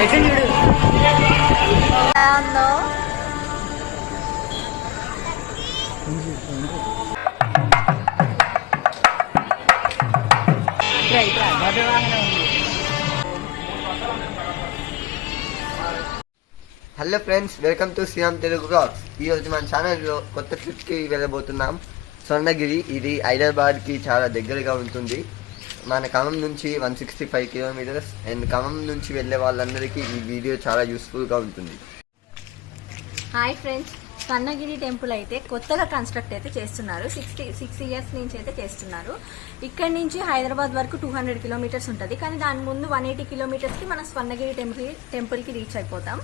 Hello friends, welcome to Sriram Telugu blogs. ఈరోజు మన ఛానల్లో కొత్త ట్రిప్కి వెళ్ళబోతున్నాం. స్వర్ణగిరి. ఇది హైదరాబాద్కి చాలా దగ్గరగా ఉంటుంది. మన ఖమ్మం నుంచి 165 కిలోమీటర్స్. అండ్ ఖమ్మం నుంచి వెళ్ళే వాళ్ళందరికీ ఈ వీడియో చాలా యూస్ఫుల్గా ఉంటుంది. హాయ్ ఫ్రెండ్స్, స్వర్ణగిరి టెంపుల్ అయితే కొత్తగా కన్స్ట్రక్ట్ అయితే చేస్తున్నారు. 6 ఇయర్స్ నుంచి అయితే చేస్తున్నారు. ఇక్కడ నుంచి హైదరాబాద్ వరకు 200 కిలోమీటర్స్ ఉంటుంది. కానీ దాని ముందు 180 కిలోమీటర్స్కి మనం స్వర్ణగిరి టెంపుల్కి రీచ్ అయిపోతాం.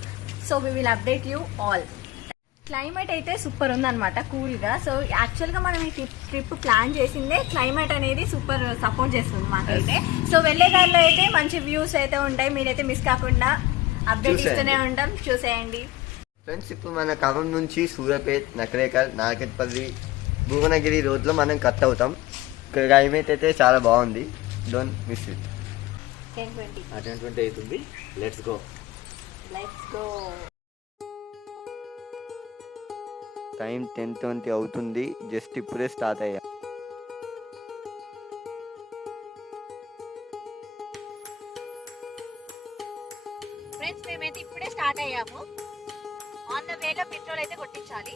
So we will update you all. Climate అయితే సూపర్ ఉందన్నమాట, కూల్గా. సో యాక్చువల్గా మనం ఈ ట్రిప్ ప్లాన్ చేసిందే క్లైమేట్ అనేది సూపర్ సపోర్ట్ చేస్తుంది మాకైతే. సో వెళ్ళే దారిలో అయితే మంచి వ్యూస్ అయితే ఉంటాయి. మీరైతే మిస్ కాకుండా అప్డేట్ ఇస్తూనే ఉంటాం, చూసేయండి. ఫ్రెండ్స్, ఇప్పుడు మన ఖమ్మం నుంచి సూర్యాపేట్, నకరేకల్, నాగపల్లి, భువనగిరి రోడ్లో మనం కట్ అవుతాం. ఇక్కడ క్లైమేట్ అయితే చాలా బాగుంది. Don't miss it. 10:20 అవుతుంది. Let's go. టైం 10:20 అవుతుంది. జస్ట్ ఇప్పుడే స్టార్ట్ అయ్యా. ఫ్రెండ్స్, మేమైతే ఇప్పుడే స్టార్ట్ అయ్యాము. ఆన్ ద వేలో పెట్రోల్ అయితే కొట్టించాలి.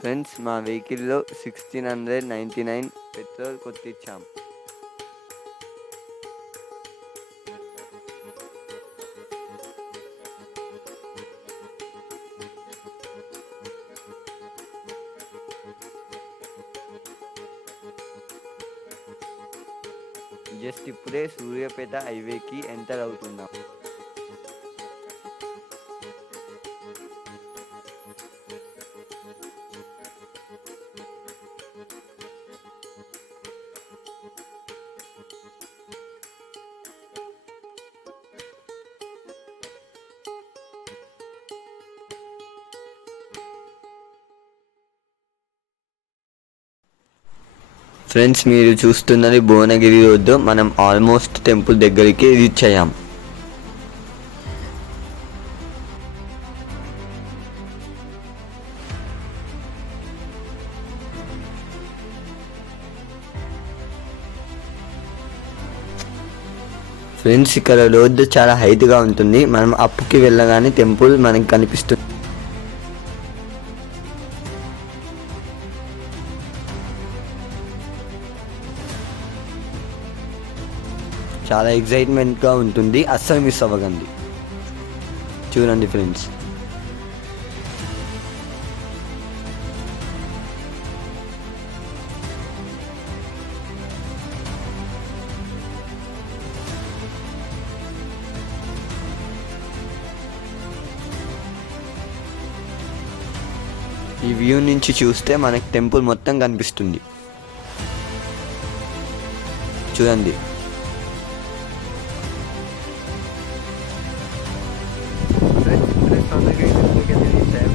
ఫ్రెండ్స్, మా వెహికల్లో 1699 పెట్రోల్ కొట్టించాం. జస్ట్ ఇప్పుడే సూర్యాపేట హైవేకి ఎంటర్ అవుతున్నాం. ఫ్రెండ్స్, మీరు చూస్తున్నది భువనగిరి రోడ్డు. మనం ఆల్మోస్ట్ టెంపుల్ దగ్గరికి రీచ్ అయ్యాం. ఫ్రెండ్స్, ఇక్కడ రోడ్డు చాలా హైట్గా ఉంటుంది. మనం అప్పుకి వెళ్ళగానే టెంపుల్ మనకి కనిపిస్తుంది. చాలా ఎక్సైట్మెంట్గా ఉంటుంది. అస్సలు మిస్ అవ్వకండి. చూడండి ఫ్రెండ్స్. ఈ వ్యూ నుంచి చూస్తే మనకి టెంపుల్ మొత్తం కనిపిస్తుంది. చూడండి.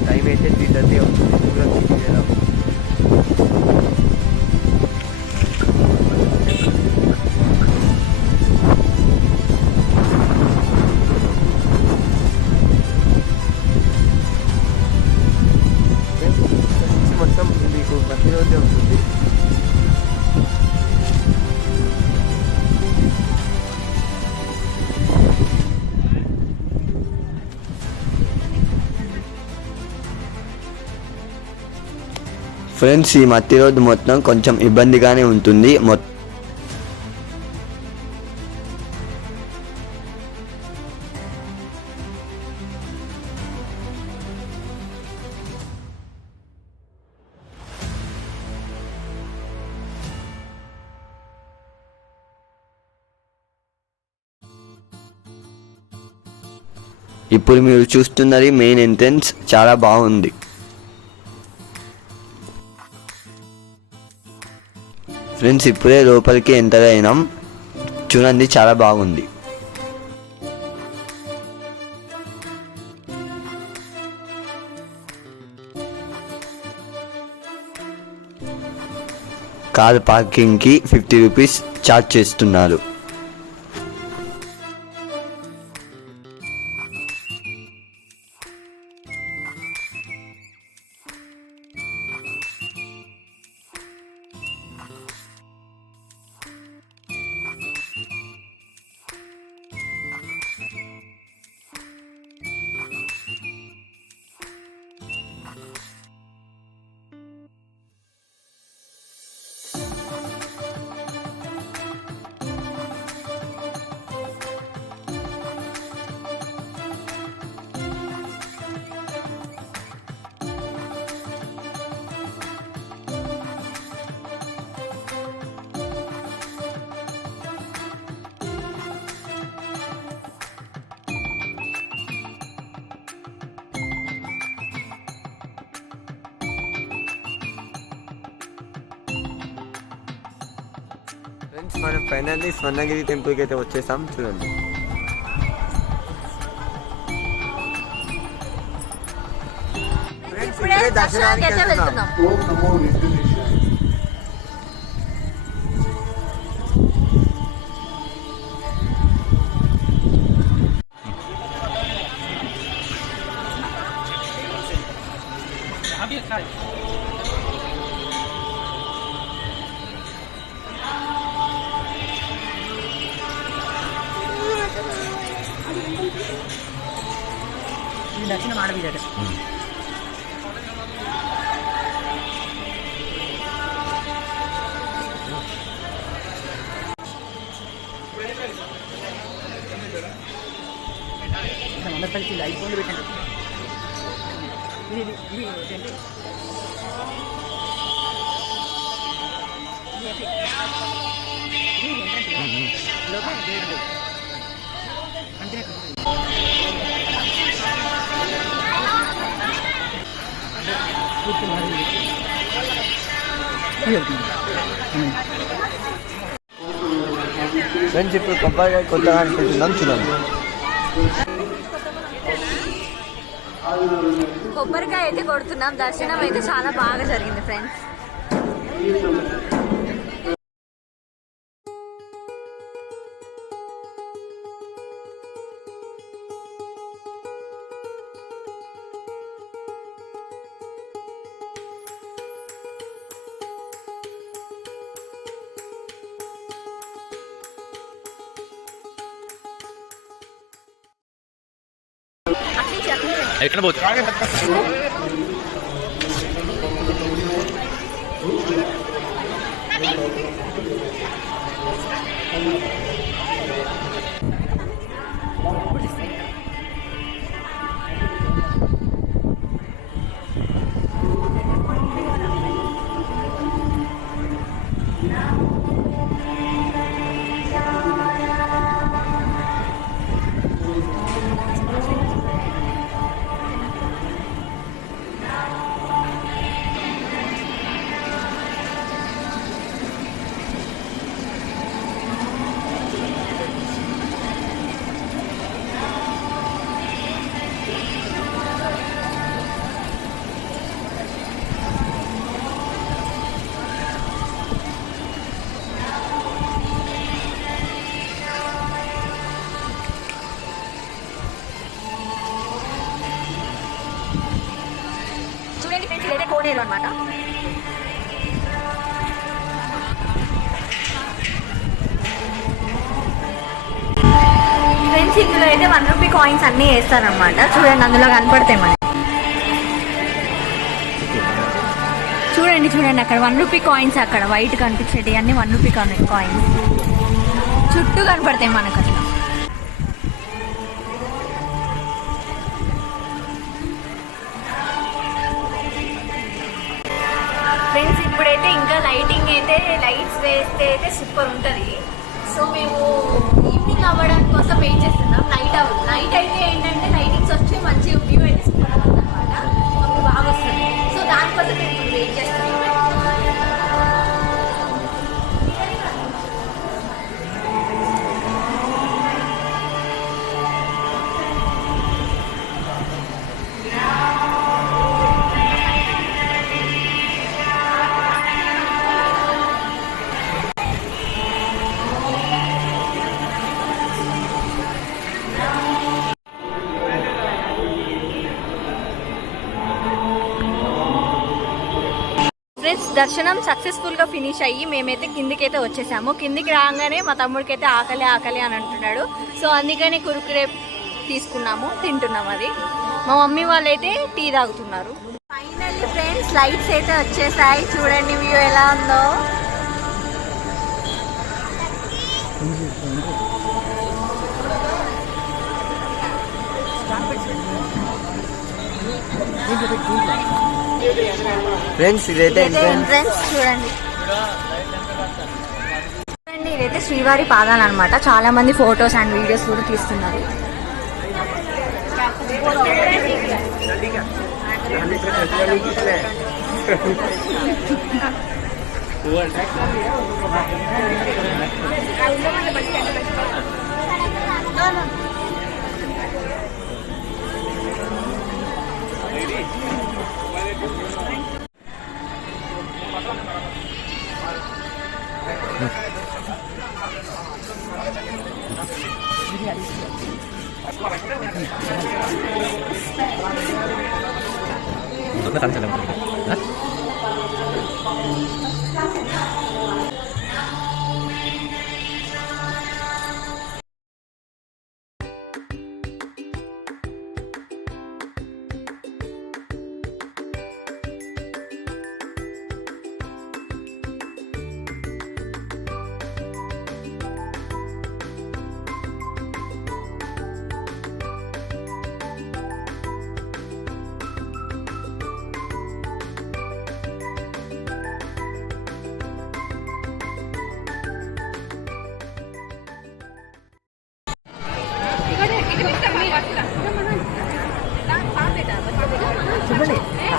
టైం అయితే 3:30 అవుతుంది. మొత్తం మీకు ప్రతిరోజు ఉంటుంది. ఫ్రెండ్స్, ఈ మట్టి రోడ్డు మొత్తం కొంచెం ఇబ్బందిగానే ఉంటుంది. ఇప్పుడు మీరు చూస్తున్నది మెయిన్ ఎంట్రన్స్. చాలా బాగుంది. ఫ్రెండ్స్, ఇప్పుడే లోపలికి ఎంటర్ అయినాం. చూడండి, చాలా బాగుంది. కార్ పార్కింగ్కి 50 రూపీస్ ఛార్జ్ చేస్తున్నారు. ఫ్రెండ్స్, మనం ఫైనల్లీ స్వర్ణగిరి టెంపుల్కి అయితే వచ్చేసాం. చూడండి, ఇప్పుడే దర్శనానికి అయితే వెళ్తున్నాం. దర్శనం ఆడబిడ్డ కలిసి ఐఫోన్లు పెట్టండి. ఫ్రెండ్స్, ఇప్పుడు కొబ్బరికాయ కొత్తగా అనుకుంటున్నాం. చూడండి, కొబ్బరికాయ అయితే కొడుతున్నాం. దర్శనం అయితే చాలా బాగా జరిగింది ఫ్రెండ్స్. ఎక్కడ పోతుంది? కోనేరు అన్నమాట. ఫ్రెండ్స్, ఇందులో అయితే 1 రూపీ కాయిన్స్ అన్నీ వేస్తారనమాట. చూడండి, అందులో కనపడతాయి మనకి. చూడండి చూడండి, అక్కడ 1 రూపీ కాయిన్స్, అక్కడ వైట్ కనిపించేటి అన్ని 1 రూపీ కాయిన్స్ చుట్టూ కనపడతాయి మనకు అట్లా. ఫ్రెండ్స్, ఇప్పుడైతే ఇంకా లైటింగ్ అయితే లైట్స్ వేస్తే అయితే సూపర్ ఉంటుంది. సో మేము ఈవినింగ్ అవ్వడం కోసం వెయిట్ చేస్తున్నాం. నైట్ అయితే ఏంటంటే లైటింగ్స్ వచ్చి మంచి వ్యూ అయితే సూపర్ అవుతుంది అనమాట. అప్పుడు బాగా వస్తుంది. సో దానికోసం మేము ఇప్పుడు వెయిట్ చేస్తున్నాం. ఫ్రెండ్స్ దర్శనం సక్సెస్ఫుల్గా ఫినిష్ అయ్యి మేమైతే కిందికైతే వచ్చేసాము. కిందికి రాగానే మా తమ్ముడికైతే ఆకలి ఆకలి అని అంటున్నాడు. సో అందుకని కురుకురే తీసుకున్నాము, తింటున్నాము. అది మా మమ్మీ వాళ్ళైతే టీ తాగుతున్నారు. ఫైనల్లీ ఫ్రెండ్స్ లైట్స్ అయితే వచ్చేసాయి. చూడండి వ్యూ ఎలా ఉందో. ఫ్రెండ్స్ ఇదైతే ఎంట్రన్స్ చూడండి. ఇదైతే శ్రీవారి పాదాలు అనమాట. చాలా మంది ఫొటోస్ అండ్ వీడియోస్ కూడా తీస్తున్నారు.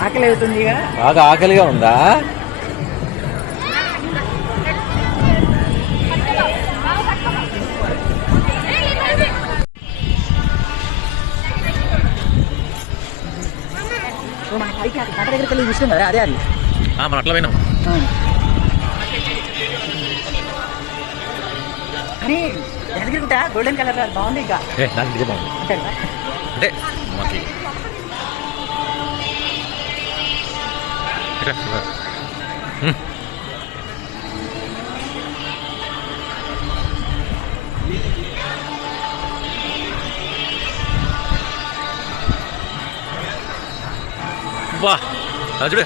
ఆకలి అవుతుంది. బాగా ఆకలిగా ఉందా? దగ్గరికి వెళ్ళి చూసాం కదా, అదే అది మనం అట్లా పోయినాం. అని ఎదుగుంట గోల్డెన్ కలర్ బాగుంది. ఇంకా నాకు ఇదే బాగుంది అంటే మాకి వా చూడే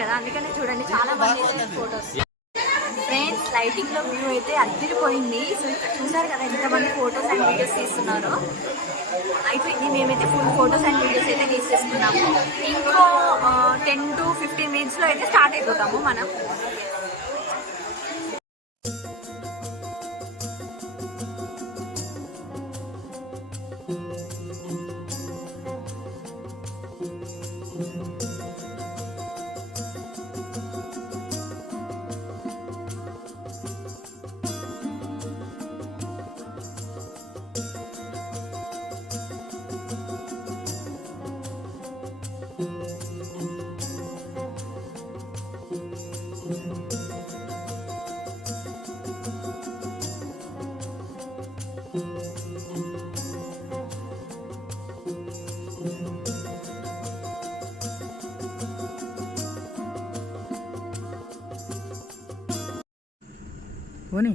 కదా, అందుకనే చూడండి చాలా మంది ఫొటోస్. ఫ్రెండ్స్ లైటింగ్ లో వ్యూ అయితే అద్దరిపోయింది. సో ఇక్కడ చూసారు కదా ఎంతమంది ఫొటోస్ అండ్ వీడియోస్ తీస్తున్నారు. అయిపోయింది, మేమైతే ఫుల్ ఫొటోస్ అండ్ వీడియోస్ అయితే తీసేసుకున్నాము. ఇంకో 10 to 15 minutes లో అయితే స్టార్ట్ అయిపోతాము మనం. పోనీ